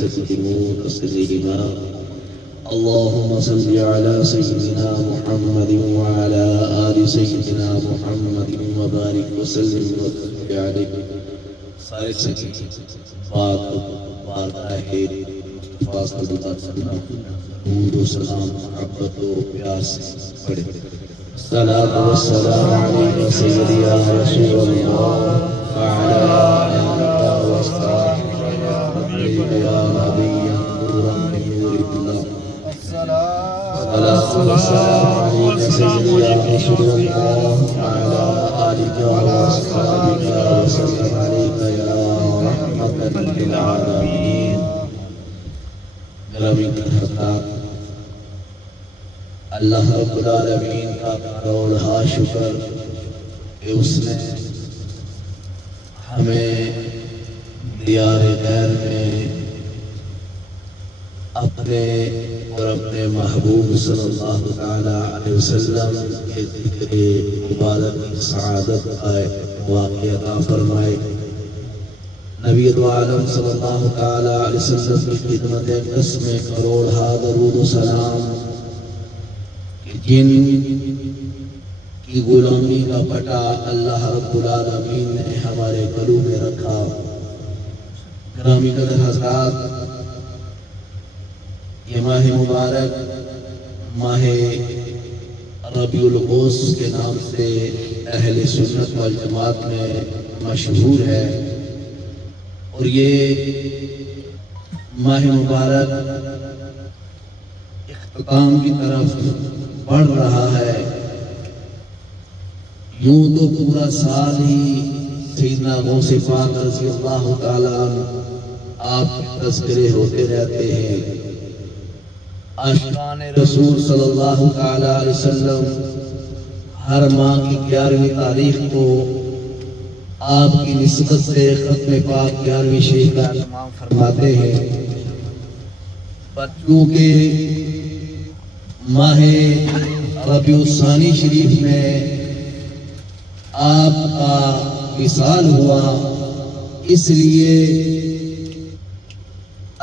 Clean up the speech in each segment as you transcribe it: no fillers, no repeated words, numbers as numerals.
وسلموا تسليما اللهم صل على سيدنا محمد وعلى آل سيدنا محمد وبارك وسلم وبارك عليه سارے سچی بات بارگاہ مصطفیٰ صلی اللہ علیہ وسلم درود و سلام محبت و پیار سے پڑھے الصلاة والسلام علیک سیدی یا رسول اللہ وعلى آلک واصحابک یا نبی نورا من نور اللہ الصلاة والسلام علیک سیدی یا رسول اللہ وعلى آلک واصحابک وسلم علیک یا رحمت للعالمین گرامی حضرات اللہ رب العالمین کا کروڑہا شکر کہ اس نے ہمیں دیار غیر میں اپنے اور اپنے محبوب صلی اللہ علیہ وسلم کے ذکر عبادت کی سعادت کا واقعہ عطا فرمائے۔ نبی عالم صلی اللہ علیہ وسلم کی خدمت اقدس میں کروڑہا درود و سلام جن کی غلامی کا پٹا اللہ رب العالمین نے ہمارے گلوں میں رکھا۔ گرامی قدر حضرات، یہ ماہ مبارک ماہ ربیع الاوس کے نام سے اہل سنت والجماعت میں مشہور ہے، اور یہ ماہ مبارک اختتام کی طرف بڑھ رہا ہے۔ یوں تو پورا سال ہی سیدنا غوث پاک رضی اللہ تعالیٰ عنہ آپ کے تذکرے ہوتے رہتے ہیں۔ عاشقان رسول صلی اللہ علیہ وسلم ہر ماہ کی 11ویں تاریخ کو آپ کی نسبت سے ختم پاک 11ویں شریف کا اہتمام فرماتے ہیں۔ چونکہ ماہ ربیع الثانی شریف میں آپ کا وصال ہوا، اس لیے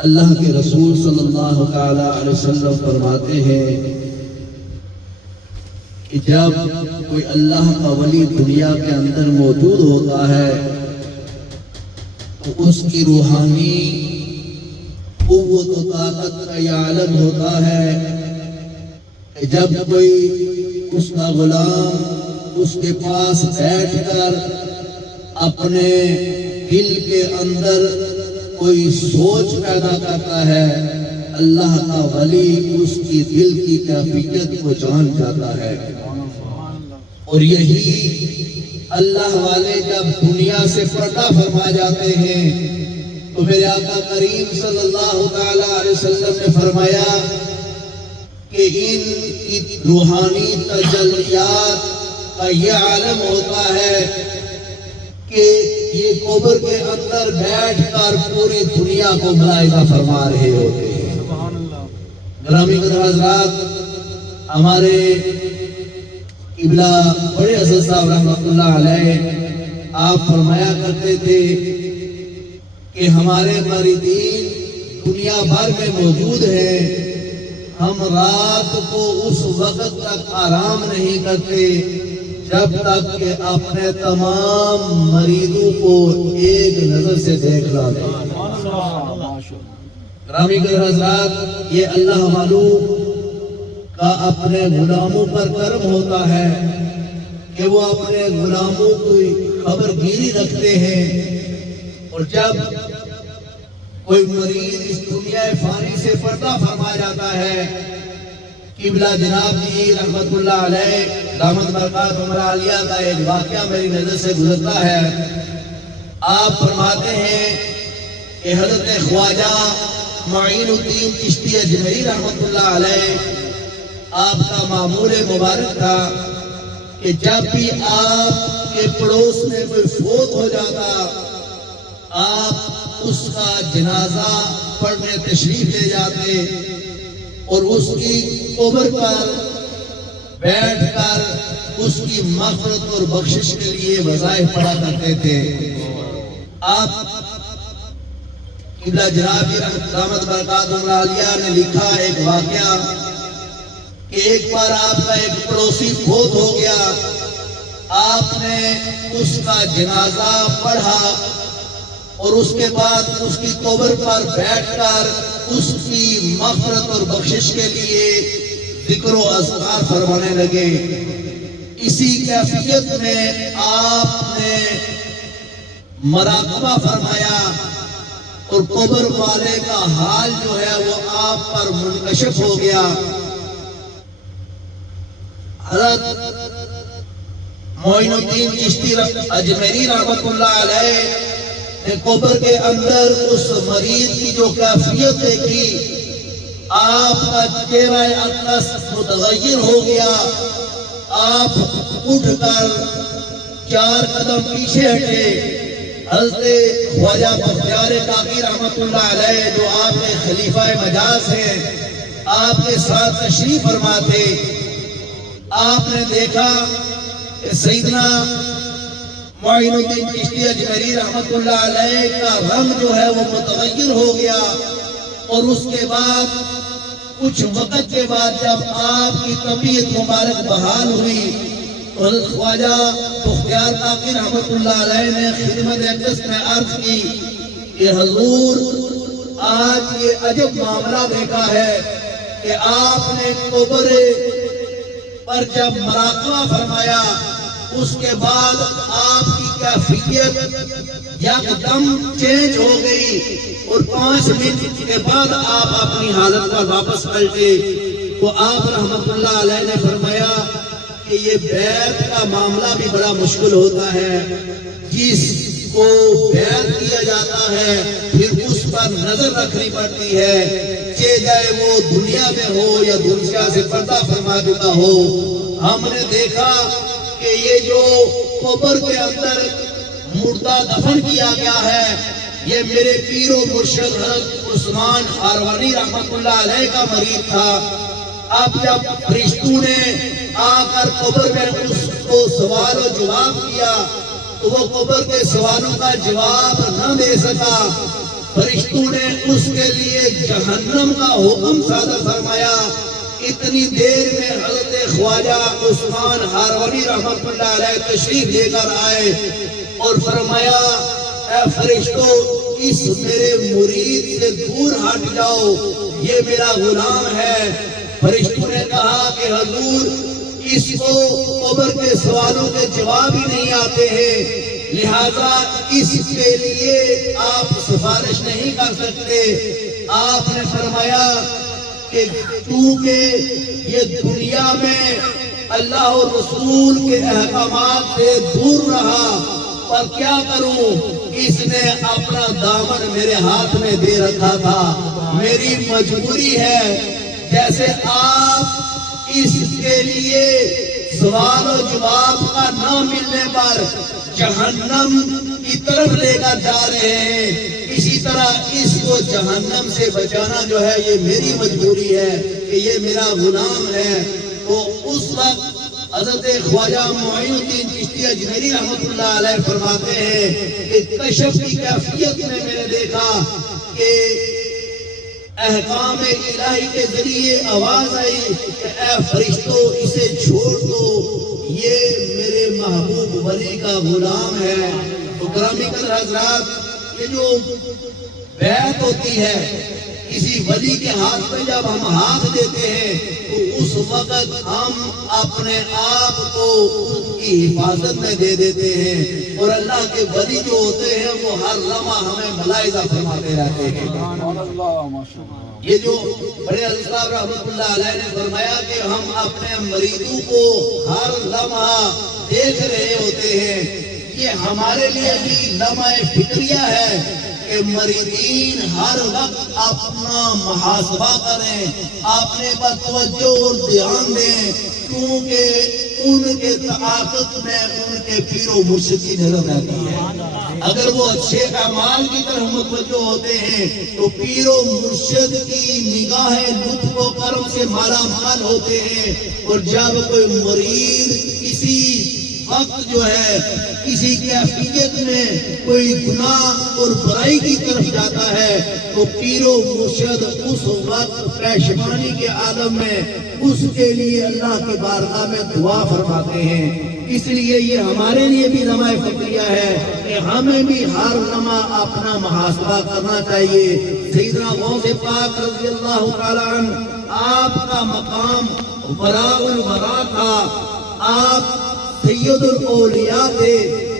اللہ کے رسول صلی اللہ علیہ وسلم فرماتے ہیں کہ جب کوئی اللہ کا ولی دنیا کے اندر موجود ہوتا ہے تو اس کی روحانی قوت و طاقت کا یہ عالم ہوتا ہے کہ جب کوئی اس کا غلام اس کے پاس بیٹھ کر اپنے دل کے اندر کوئی سوچ پیدا کرتا ہے، اللہ کا ولی اس کی دل کی کیفیت کو جان جاتا ہے۔ اور یہی اللہ والے جب دنیا سے پردہ فرما جاتے ہیں تو میرے آقا کریم صلی اللہ علیہ وسلم نے فرمایا کہ ان کی روحانی تجلیات کا یہ عالم ہوتا ہے کہ یہ قبر کے اندر بیٹھ کر پوری دنیا کو ملاحظہ فرما رہے ہوتے ہیں۔ گرامی قدر حضرات، ہمارے قبلہ بڑے حضرت صاحب رحمۃ اللہ علیہ آپ فرمایا کرتے تھے کہ ہمارے مریدین دنیا بھر میں موجود ہیں، ہم رات کو اس وقت تک آرام نہیں کرتے جب تک کہ اپنے تمام مریدوں کو ایک نظر سے دیکھ لیں۔ گرامی قدر حضرات، یہ اللہ معلوم کا اپنے غلاموں پر کرم ہوتا ہے کہ وہ اپنے غلاموں کی خبر گیری رکھتے ہیں، اور جب کوئی مرید اس دنیا فانی سے پردہ فرما جاتا ہے، قبلہ جناب جی رحمت اللہ علیہ دامت برکات عمر عالیہ کا ایک واقعہ میری نظر سے گزرتا ہے۔ آپ فرماتے ہیں کہ حضرت خواجہ معین الدین چشتی اجمیری رحمت اللہ علیہ آپ کا معمول مبارک تھا کہ جب بھی آپ کے پڑوس میں کوئی فوت ہو جاتا آپ اس کا جنازہ پڑھنے تشریف لے جاتے اور اس کی قبر پر بیٹھ کر اس کی مغفرت اور بخشش کے لیے وظائف پڑھا کرتے تھے۔ آپ قبلہ جناب رحمت برکاتہ عالیہ نے لکھا ایک واقعہ کہ ایک بار آپ کا ایک پڑوسی فوت ہو گیا، آپ نے اس کا جنازہ پڑھا اور اس کے بعد اس کی قبر پر بیٹھ کر اس کی مغفرت اور بخشش کے لیے ذکر و اذکار فرمانے لگے۔ اسی کیفیت میں آپ نے مراقبہ فرمایا اور قبر والے کا حال جو ہے وہ آپ پر منکشف ہو گیا۔ حضرت معین الدین چشتی اجمیری رحمت اللہ علیہ نے قبر کے اندر اس مریض کی جو کیفیت دیکھی، آپ کا چہرہ اقدس متغیر ہو گیا، آپ اٹھ کر 4 قدم پیچھے ہٹے۔ حضرت خواجہ بختیار کاکی رحمت اللہ علیہ جو آپ کے خلیفہ مجاز ہیں، آپ کے ساتھ تشریف فرما تھے۔ آپ نے دیکھا کہ سیدنا معین الدین چشتی اجمیری رحمت اللہ علیہ کا رنگ جو ہے وہ متغیر ہو گیا، اور اس کے بعد کچھ وقت کے بعد جب آپ کی طبیعت مبارک بحال ہوئی تو حضرت خواجہ بختیار کاکی رحمت اللہ علیہ نے خدمت اقدس میں عرض کی کہ حضور آج یہ عجب معاملہ دیکھا ہے کہ آپ نے قبر پر جب مراقبہ فرمایا اس کے بعد آپ کی کیفیت یکدم چینج ہو گئی، اور 5 منٹ کے بعد آپ اپنی حالت پر واپس پلٹے۔ تو آپ رحمت اللہ علیہ نے فرمایا کہ یہ بیعت کا معاملہ بھی بڑا مشکل ہوتا ہے، جس کو بیعت کیا جاتا ہے پھر اس پر نظر رکھنی پڑتی ہے، چاہے وہ دنیا میں ہو یا دنیا سے پردہ فرما چکا ہو۔ ہم نے دیکھا کہ یہ جو قبر کے اندر مردہ دفن کیا گیا ہے، یہ میرے پیر و مرشد حضرت عثمان ہاروانی رحمت اللہ علیہ کا مریض تھا۔ اب جب فرشتوں نے آ کر قبر میں اس کو سوال و جواب کیا تو وہ قبر کے سوالوں کا جواب نہ دے سکا۔ فرشتوں نے اس کے لیے جہنم کا حکم صادر فرمایا۔ اتنی دیر میں حضرت خواجہ عثمان ہاروانی رحمت اللہ علیہ تشریف لے کر آئے اور فرمایا اے فرشتوں اس میرے مرید سے دور ہٹ جاؤ، یہ میرا غلام ہے۔ فرشتوں نے کہا کہ حضور اس کو قبر کے سوالوں کے جواب ہی نہیں آتے ہیں، لہذا اس کے لیے آپ سفارش نہیں کر سکتے۔ آپ نے فرمایا کہ چونکہ یہ دنیا میں اللہ اور رسول کے احکامات سے دور رہا، پر کیا کروں، اس نے اپنا دامن میرے ہاتھ میں دے رکھا تھا، میری مجبوری ہے۔ جیسے آپ اس کے لیے سوال و جواب کا نہ ملنے پر جہنم کی طرف لے کر جا رہے ہیں، اسی طرح اس کو جہنم سے بچانا جو ہے یہ میری مجبوری ہے کہ یہ میرا غلام ہے۔ تو اس وقت حضرت خواجہ معین الدین چشتی اجمیری رحمت اللہ علیہ فرماتے ہیں کہ کشف کی کیفیت میں نے دیکھا کہ احکام الہی کے ذریعے آواز آئی کہ اے فرشتوں اسے چھوڑ دو، یہ میرے محبوب ولی کا غلام ہے۔ تو گرامی قدر حضرات، یہ جو بیعت ہوتی ہے کسی ولی کے ہاتھ میں جب ہم ہاتھ دیتے ہیں تو اس وقت ہم اپنے آپ کو ان کی حفاظت میں دے دیتے ہیں، اور اللہ کے ولی جو ہوتے ہیں وہ ہر لمحہ ہمیں ملاحظہ فرماتے رہتے ہیں۔ یہ جو بڑے عزیز صاحب رحمت اللہ علیہ نے فرمایا کہ ہم اپنے مریدوں کو ہر لمحہ دیکھ رہے ہوتے ہیں، یہ ہمارے لیے بھی لمحہ فکریہ ہے کہ مریدین ہر وقت اپنا محاسبہ کریں، اپنے پر توجہ اور دھیان دیں، کیونکہ ان کے طاقت میں ان کے پیر و مرشد کی نظر رہتی ہے۔ اگر وہ اچھے اعمال کی طرف متوجہ ہوتے ہیں تو پیر و مرشد کی نگاہ لطف و کرم سے مالا مال ہوتے ہیں، اور جب کوئی مرید کسی وقت جو ہے کسی کیفیت میں کوئی گناہ اور برائی کی طرف جاتا ہے تو پیر و مرشد اس وقت پریشانی کے عالم میں اس کے لیے اللہ کی بارگاہ میں دعا فرماتے ہیں۔ اس لیے یہ ہمارے لیے بھی لمحہ فکریہ ہے کہ ہمیں بھی ہر لمحہ اپنا محاسبہ کرنا چاہیے۔ سیدنا غوث پاک رضی اللہ تعالیٰ عنہ، آپ کا مقام وراء الورا تھا، آپ سید الاولیاء تھے۔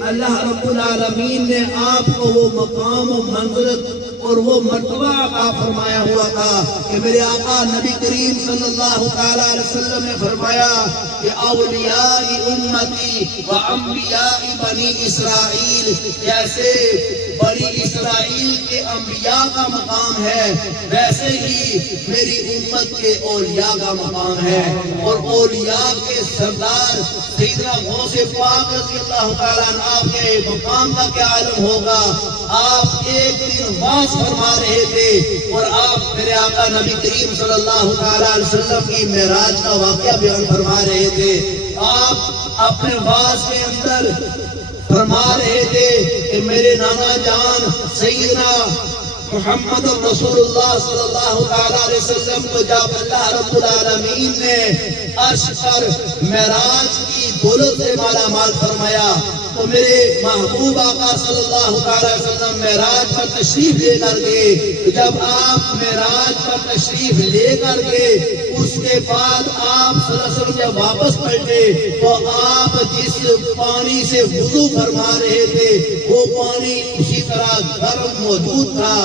اللہ رب العالمین نے آپ کو وہ مقام و منزلت اور وہ مرتبہ عطا فرمایا ہوا تھا کہ میرے آقا نبی کریم صلی اللہ تعالیٰ علیہ وسلم نے فرمایا کہ اولیاء امتی و انبیاء بنی اسرائیل، جیسے بنی اسرائیل کے انبیاء کا مقام ہے ویسے ہی میری امت کے اولیاء کا مقام ہے۔ اور اولیاء کے سردار سیدنا غوث پاک رضی اللہ تعالیٰ عنہ، آپ کے مقام کا کیا عالم ہوگا۔ آپ ایک دن واز فرما رہے تھے اور آپ میرے آقا نبی کریم صلی اللہ تعالیٰ علیہ وسلم کی معراج کا واقعہ بیان فرما رہے تھے۔ آپ اپنے واز کے اندر فرما رہے تھے کہ میرے نانا جان سیدنا محمد رسول اللہ صلی اللہ تعالیٰ علیہ وسلم کو جب اللہ رب العالمین نے عرش پر معراج کی دولت سے مالا مال فرمایا تو میرے محبوب آقا صلی اللہ تعالیٰ علیہ وسلم معراج پر تشریف لے کر گئے۔ جب آپ معراج پر تشریف لے کر گئے اس کے بعد آپ صلی اللہ علیہ وسلم جب واپس پلٹے تو آپ جس پانی سے وضو فرما رہے تھے وہ پانی اسی طرح گرم موجود تھا۔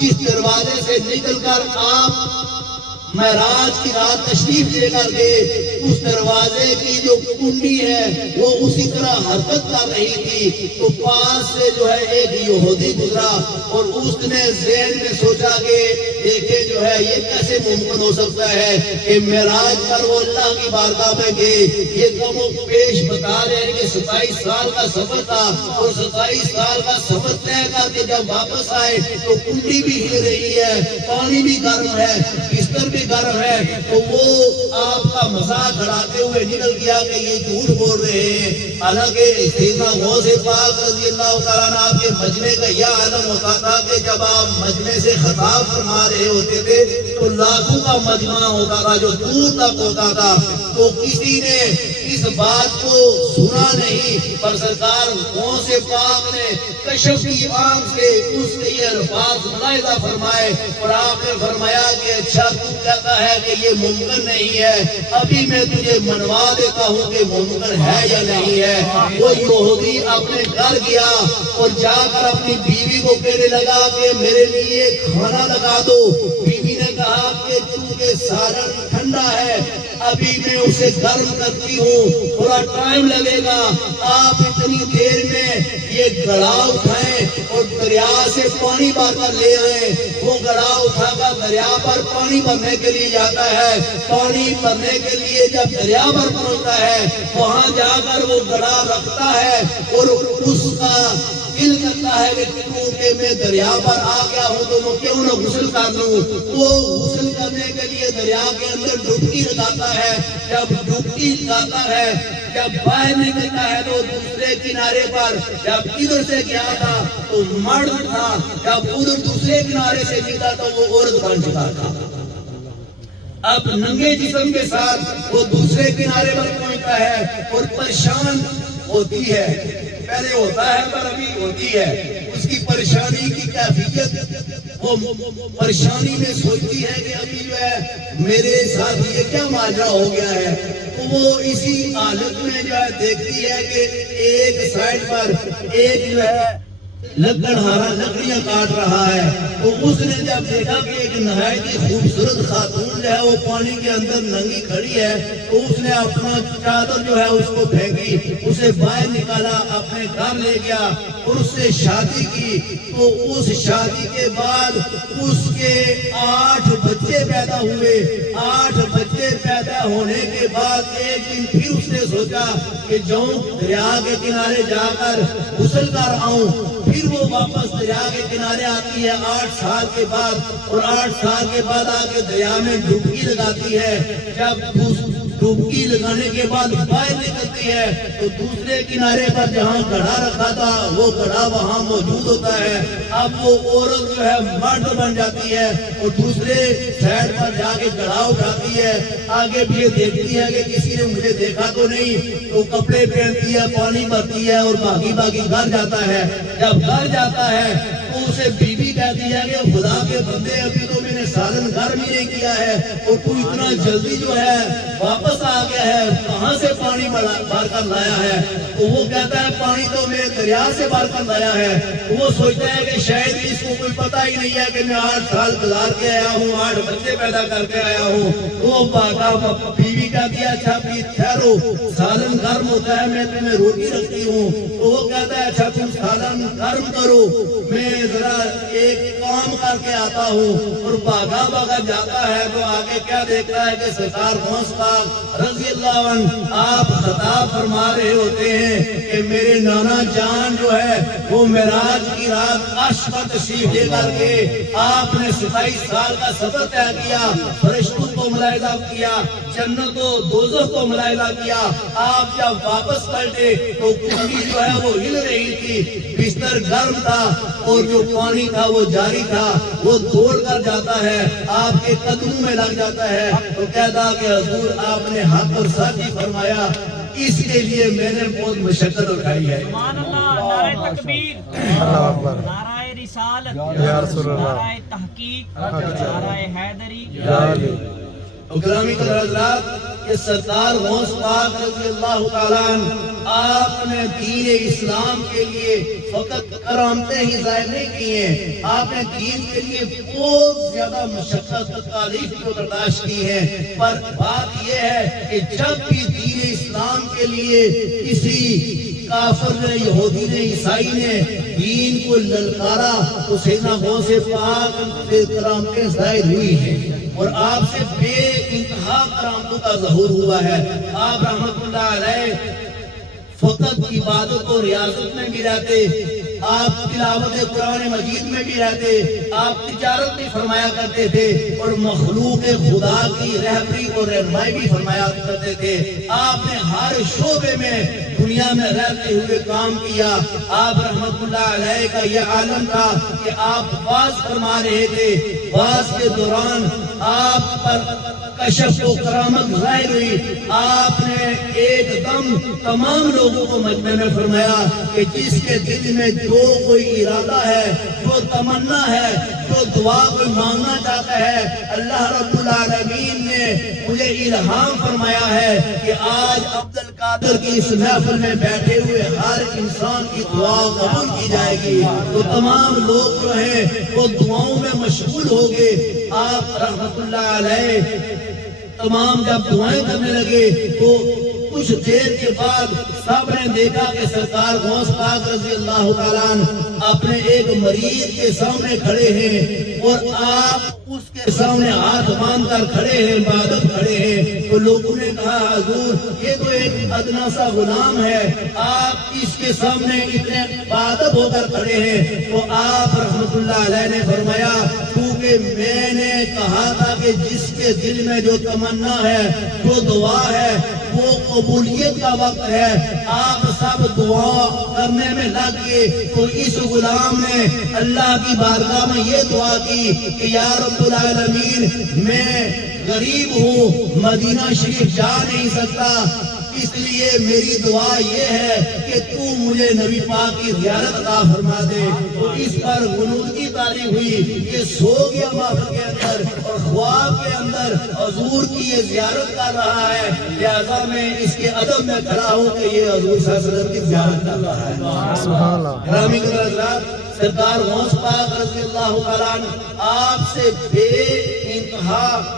جس دروازے سے نکل کر آپ معراج کی رات تشریف لے کر گئے اس دروازے کی جو کنڈی ہے وہ اسی طرح حرکت کر رہی تھی تو پاس سے جو ہے ایک یہودی گزرا اور اس نے ذہن میں سوچا کہ دیکھیں جو ہے یہ کیسے ممکن ہو سکتا ہے کہ معراج پر وہ اللہ کی بارگاہ میں گئے۔ یہ کم و پیش بتا رہے ہیں کہ 27 سال کا سفر تھا اور 27 سال کا سفر طے کر کے جب واپس آئے تو کنڈی بھی ہل رہی ہے، پانی بھی گرم ہے، بستر بھی گرم ہے، تو وہ آپ کا مذاق اڑاتے ہوئے نکل گیا کہ یہ جھوٹ بول رہے ہیں۔ حالانکہ سیدنا غوث پاک رضی اللہ تعالیٰ عنہ آپ کے مجمع کا یہ عالم ہوتا تھا کہ جب آپ مجمع سے خطاب فرما رہے ہوتے تھے تو لاکھوں کا مجمع ہوتا تھا جو دور تک ہوتا تھا، تو کسی نے اس بات کو سنا نہیں، پر سرکار غوث پاک نے کشف کی آنکھ سے اس کے یہ الفاظ ملاحظہ فرمائے اور آپ نے فرمایا کہ اچھا تو کہتا ہے کہ یہ ممکن نہیں ہے، ابھی میں تجھے منوا دیتا ہوں کہ ممکن ہے یا نہیں ہے۔ وہ یہودی اپنے گھر گیا اور جا کر اپنی بیوی کو کہنے لگا کہ میرے لیے کھانا لگا دو۔ بیوی نے کہا کہ چونکہ سالن ٹھنڈا ہے ابھی میں اسے گرم کرتی ہوں، تھوڑا ٹائم لگے گا، آپ اتنی دیر میں یہ گڑھا اٹھائیں اور دریا سے پانی بھر کر لے آئیں۔ وہ گڑھا اٹھا کر دریا پر پانی بھرنے کے لیے جاتا ہے، پانی بھرنے کے لیے جب دریا پر پہنچتا ہے وہاں جا کر وہ گڑھا رکھتا ہے اور اس کا دل کرتا ہے کہ کیونکہ میں دریا پر آ گیا ہوں تو میں کیوں نہ غسل کر لوں۔ وہ غسل کرنے کے لیے دریا کے اندر ڈبکی لگاتا ہے، جب ڈبکی لگاتا ہے جب باہر نکلتا ہے تو دوسرے کنارے پر جب ادھر سے گیا تھا تو مرد تھا، جب ادھر دوسرے کنارے سے نکلا تو وہ عورت بن چکا تھا۔ اب ننگے جسم کے ساتھ وہ دوسرے کنارے پر پہنچتا ہے اور پریشان ہوتی ہے، پہلے ہوتا ہے پر ابھی ہوتی ہے۔ اس کی پریشانی کی کیفیت، وہ پریشانی میں سوچتی ہے کہ ابھی جو ہے میرے ساتھ یہ کیا ماجرا ہو گیا ہے، تو وہ اسی حالت میں جو ہے دیکھتی ہے کہ ایک سائڈ پر ایک جو ہے لکڑہارا لکڑیاں کاٹ رہا ہے، تو اس نے جب دیکھا کہ ایک نہایت ہی خوبصورت خاتون جو ہے وہ پانی کے اندر ننگی کھڑی ہے تو اس نے اپنا چادر جو ہے اس کو پھینکی، اسے باہر نکالا، اپنے گھر لے گیا اور اس سے شادی کی۔ تو اس شادی کے بعد اس کے 8 بچے پیدا ہوئے۔ 8 بچے پیدا ہونے کے بعد ایک دن پھر اس نے سوچا کہ جاؤں دریا کے کنارے جا کر غسل کر آؤں۔ پھر وہ واپس دریا کے کنارے آتی ہے 8 سال کے بعد، اور 8 سال کے بعد آ کے دریا میں ڈبکی لگاتی ہے۔ جب ڈبکی لگانے کے بعد باہر نکلتی ہے تو دوسرے کنارے پر جہاں گڑھا رکھا تھا وہ گڑھا وہاں موجود ہوتا ہے. اب وہ عورت جو ہے مرد بن جاتی ہے اور دوسرے سائڈ پر جا کے گڑھا اٹھاتی ہے, آگے بھی یہ دیکھتی ہے کہ کسی نے مجھے دیکھا تو نہیں, تو کپڑے پہنتی ہے, پانی بھرتی ہے اور باقی گھر جاتا ہے. جب گھر جاتا ہے تو اسے بیوی کہتی ہے کہ خدا کے بندے ابھی تو میں نے سالن گرم ہی نہیں کیا ہے اور تو اتنا جلدی جو ہے واپس آ گیا ہے, کہاں سے پانی بھر کر لایا ہے؟ تو وہ کہتا ہے پانی تو میں دریا سے بھر کر لایا ہے. وہ سوچتا ہے کہ شاید اس کو کوئی پتہ ہی نہیں ہے کہ میں 8 سال گزار کے آیا ہوں, 8 بچے پیدا کر کے آیا ہوں. وہ بیوی کہتی ہے اچھا بھی ٹھہرو, سالن گرم ہوتا ہے, میں تمہیں روٹی رکھتی ہوں. تو وہ کہتا ہے اچھا تم سالن گرم کرو, میں ذرا ایک کام کر کے آتا ہوں. اور بھاگا جاتا ہے تو آگے کیا دیکھتا ہے کہ سرکار غوث پاک رضی اللہ عنہ آپ خطاب فرما رہے ہوتے ہیں کہ میرے نانا جان جو ہے وہ معراج کی رات عرش پر تشریف لے کر کے آپ نے 27 سال کا سفر طے کیا, فرشتوں کو ملاحظہ کیا, جنت و دوزخ کو ملاحظہ کیا. آپ جب واپس پلٹے تو کنڈی جو ہے وہ ہل رہی تھی, بستر گرم تھا اور جو پانی تھا وہ جاری تھا. وہ دوڑ کر جاتا ہے, آپ کے قدموں میں لگ جاتا ہے تو کہتا کہ حضور آپ نے حق اور سچ ہی فرمایا, اس کے لیے میں نے بہت مشقت اٹھائی ہے. سبحان اللہ, نعرہ تکبیر, نعرہ رسالت, نعرہ تحقیق, نعرہ حیدری. گرامی قدر حضرات, یہ سرکار غوث پاک رضی اللہ تعالیٰ عنہ آپ نے دین اسلام کے لیے فقط کرامتیں ہی ظاہر نہیں کی ہیں, آپ نے دین کے لیے بہت زیادہ مشقت تکالیف کو برداشت کی ہے. پر بات یہ ہے کہ جب بھی دین اسلام کے لیے کسی کافر نے, یہودی نے, عیسائی نے دین کو للکارا تو سیدنا غوث پاک سے کرامتیں ظاہر ہوئی ہیں اور آپ سے بے انتہا کرامتوں کا ظہور ہوا ہے. آپ رحمت اللہ علیہ فقط عبادت و ریاضت میں بھی رہتے, آپ تلاوت قرآن مجید میں بھی رہتے, آپ تجارت بھی فرمایا کرتے تھے اور مخلوق خدا کی رہبری اور رہنمائی بھی فرمایا کرتے تھے. آپ نے ہر شعبے میں دنیا میں رہتے ہوئے کام کیا. آپ رحمت اللہ علیہ کا یہ عالم تھا کہ آپ واز فرما رہے تھے, واز کے دوران آپ پر کشف و کرامت ظاہر ہوئی. آپ نے ایک دم تمام لوگوں کو مجمع میں فرمایا کہ جس کے دل میں جو کوئی ارادہ ہے, جو تمنا ہے, جو دعا کوئی مانگنا چاہتا ہے, اللہ رب العالمین نے مجھے الہام فرمایا ہے کہ آج عبد القادر کی اس محفل میں بیٹھے ہوئے ہر انسان کی دعا قبول کی جائے گی. تو تمام لوگ جو ہیں وہ دعاؤں میں مشغول ہو گئے. آپ رحمت اللہ علیہ تمام جب دعائیں کرنے لگے تو کچھ دیر کے بعد سب نے دیکھا کہ سرکار غوث پاک رضی اللہ تعالیٰ عنہ اپنے ایک مریض کے سامنے کھڑے ہیں اور آپ اس کے سامنے ہاتھ باندھ کر کھڑے ہیں, عبادت کھڑے ہیں. تو لوگوں نے کہا حضور یہ تو ایک ادنا سا غلام ہے, آپ اس کے سامنے اتنے عبادت ہو کر کھڑے ہیں. تو آپ رحمت اللہ علیہ نے فرمایا کیونکہ میں نے کہا تھا کہ جس کے دل میں جو تمنا ہے, جو دعا ہے, وہ قبولیت کا وقت ہے. آپ سب دعا کرنے میں لگ گئے. تو اس غلام نے اللہ کی بارگاہ میں یہ دعا کی کہ یا رب العالمین میں غریب ہوں, مدینہ شریف جا نہیں سکتا, اس لیے میری دعا یہ ہے کہ تو مجھے نبی پاک کی زیارت عطا فرما دے. تو اس پر غنودگی طاری ہوئی, یہ سو گیا محفل کے اندر اور خواب کے اندر حضور کی یہ زیارت کر رہا ہے. لہذا میں اس کے ادب میں کھڑا ہوں کہ یہ حضور صلی اللہ علیہ وسلم کی زیارت کر رہا ہے. سبحان اللہ. گرامی حضرات, سرکار غوث پاک رضی اللہ تعالیٰ عنہ آپ سے بے انتہا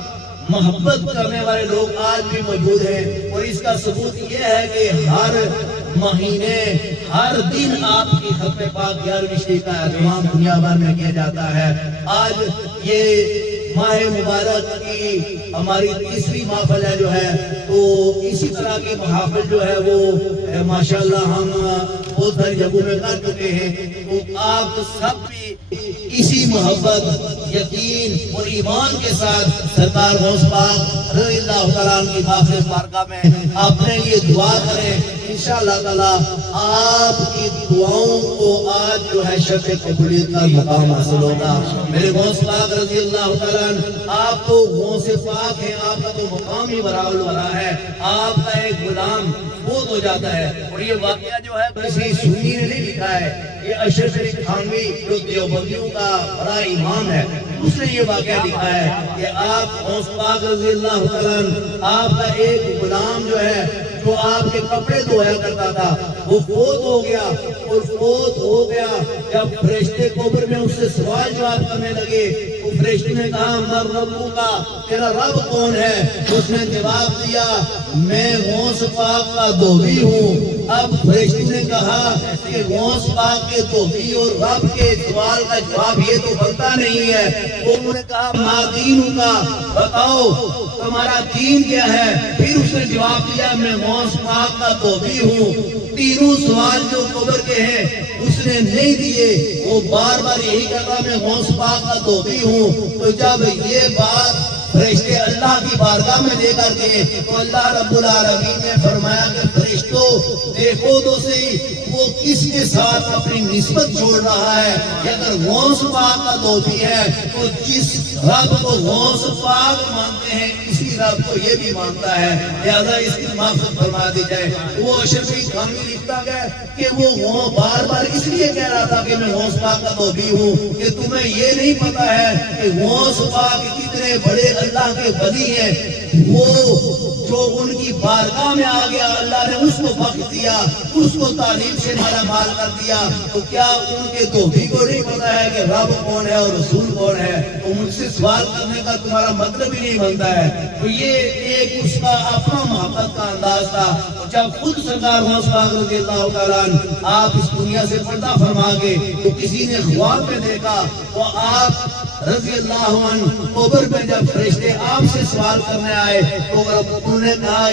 محبت کرنے والے لوگ آج بھی موجود ہیں اور اس کا ثبوت یہ ہے کہ ہر مہینے ہر دن آپ کی ختم پاک 11ویں شریف کا اہتمام دنیا بھر میں کیا جاتا ہے. آج یہ ماہ مبارک کی ہماری تیسری محفل ہے جو ہے, تو اسی طرح کی محافل جو ہے وہ ماشاءاللہ ہم بہت ساری جگہوں میں کر چکے ہیں. تو آپ سب بھی اسی محبت یقین اور ایمان کے ساتھ سرکار غوث پاک رضی اللہ تعالیٰ عنہ کی محفل بارگاہ میں اپنے لیے دعا کریں. انشاءاللہ تعالیٰ آپ کی دعاؤں کو آج جو ہے شفع قبولیت کا مقام حاصل ہوگا. میرے غوث پاک رضی اللہ تعالیٰ عنہ آپ تو غوث پاک ہیں، آپ کا تو مقام ہی برا الورا ہے. آپ کا ایک غلام فوت ہو جاتا ہے، اور یہ واقعہ جو ہے کسی سنی نے نہیں لکھا ہے، یہ اشرف علی تھانوی جو دیوبندیوں کا بڑا امام ہے اس نے یہ واقعہ لکھا ہے کہ آپ غوث پاک رضی اللہ تعالیٰ عنہ آپ کا ایک غلام جو ہے جو آپ کے کپڑے دھویا کرتا تھا وہ فوت ہو گیا. اور فوت ہو گیا جب فرشتے قبر میں اس سے سوال جواب کرنے لگے تو فرشتے نے کہا من ربو کا، تیرا رب کون ہے؟ اس نے جواب دیا میں غوث پاک کا دھوبی ہوں. اب فرشتے نے کہا کہ غوث پاک کے دھوبی اور رب کے سوال کا جواب یہ تو بنتا نہیں ہے. انہوں نے کہا ما دینوں کا، بتاؤ تمہارا دین کیا ہے؟ پھر اس نے جواب دیا میں غوث پاک کا دھوبی ہوں. تینوں سوال جو قبر کے ہیں اس نے نہیں دیے، وہ بار بار یہی کہتا میں غوث پاک کا دھوبی ہوں. تو جب یہ بات فرشتے اللہ کی بارگاہ میں لے کر گئے تو اللہ رب العالمین نے فرمایا کہ فرشتوں دیکھو تو صحیح وہ کس کے ساتھ اپنی نسبت چھوڑ رہا ہے. اگر غوث پاک کا دھوبی ہے تو جس رب کو غوث پاک مانتے ہیں اسی رب کو یہ بھی مانتا ہے، لہذا اس کی معافی فرما دی جائے. وہ اشرف علی تھانوی لکھتا گیا کہ وہ بار بار اس لیے کہہ رہا تھا کہ میں غوث پاک کا دھوبی ہوں کہ تمہیں یہ نہیں پتا ہے کہ غوث پاک کتنے بڑے اللہ کے ولی ہیں. وہ جو ان کی بارگاہ میں آ گیا اللہ نے اس کو بخش دیا، اس کو تعلیم سے مالا مال کر دیا. تو کیا ان کے دھوبی کو نہیں پتا ہے کہ رب کون ہے اور رسول کون ہے؟ تو مجھ سے سوال کرنے کا تمہارا مطلب ہی نہیں بنتا ہے. تو یہ ایک اس کا اپنا محبت کا انداز تھا. جب خود سرکار غوث پاک رضی اللہ تعالیٰ عنہ آپ اس دنیا سے پردہ فرما گئے تو کسی نے خواب میں دیکھا تو آپ رضی اللہ عنہ قبر میں جب فرشتے آپ سے سوال کرنے آئے تو انہوں نے کہا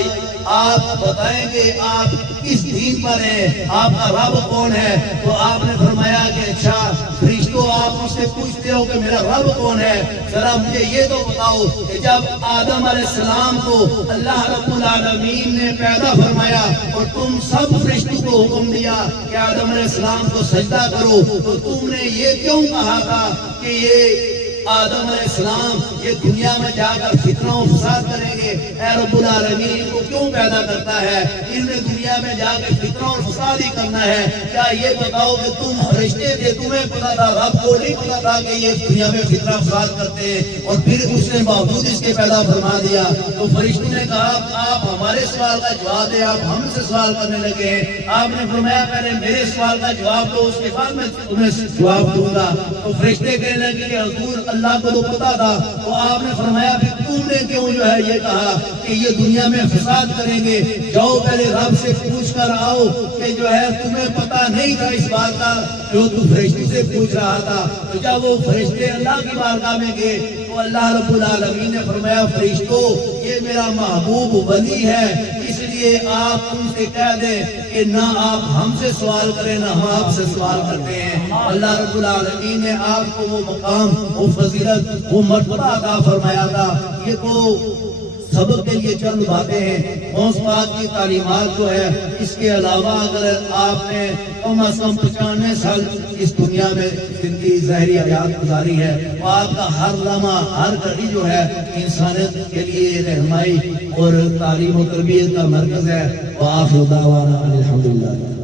آپ بتائیں گے آپ کس دین پر ہیں، آپ کا رب کون ہے؟ تو آپ نے فرمایا کہ اچھا فرشتوں آپ مجھ سے پوچھتے ہو کہ میرا رب کون ہے، ذرا مجھے یہ تو بتاؤ کہ جب آدم علیہ السلام کو اللہ رب العالمین نے پیدا فرمایا اور تم سب فرشتوں کو حکم دیا کہ آدم علیہ السلام کو سجدہ کرو تو تم نے یہ کیوں کہا تھا کہ یہ آدم علیہ السلام یہ دنیا میں جا کر فتنہ و فساد کریں گے؟ اے رب العالمین کو کیوں پیدا کرتا ہے؟ انہیں دنیا میں جا کے فتنہ اور فساد ہی کرنا ہے. کیا یہ بتاؤ کہ تم فرشتے تھے، تمہیں پتا تھا، رب کو نہیں پتا تھا کہ یہ دنیا میں فتنہ فساد کرتے ہیں اور پھر اس نے باوجود اس کے پیدا فرما دیا؟ تو فرشتے نے کہا آپ ہمارے سوال کا جواب دیں، آپ ہم سے سوال کرنے لگے ہیں. آپ نے فرمایا پہلے میرے سوال کا جواب دو اس کے بعد میں تمہیں جواب دوں گا. تو فرشتے کہنے لگے کہ حضور اللہ کو تو پتا تھا. تو آپ نے فرمایا پھر تم نے کیوں جو ہے یہ کہا کہ یہ دنیا میں فساد کریں گے؟ جاؤ پہلے رب سے پوچھ کر آؤ کہ جو ہے تمہیں پتا نہیں تھا اس بات کا جو تم فرشتے سے پوچھ رہا تھا. تو جب وہ فرشتے اللہ کی بارگاہ میں گئے تو اللہ رب العالمین نے فرمایا فرشتوں یہ میرا محبوب ولی ہے، اس لیے آپ ان سے کہہ دیں کہ نہ آپ ہم سے سوال کریں نہ ہم آپ سے سوال کرتے ہیں. اللہ رب العالمین نے آپ کو وہ مقام، وہ فضیلت، وہ مرتبہ عطا فرمایا تھا. یہ تو سبق کے لیے چند باتیں ہیں. غوث پاک کی تعلیمات جو ہے اس کے علاوہ اگر آپ نے کم از کم 95 سال اس دنیا میں زندگی ظاہری حیات گزاری ہے تو آپ کا ہر لمحہ ہر گھڑی جو ہے انسانیت کے لیے رہنمائی اور تعلیم و تربیت کا مرکز ہے. وآخر دعوانا الحمدللہ.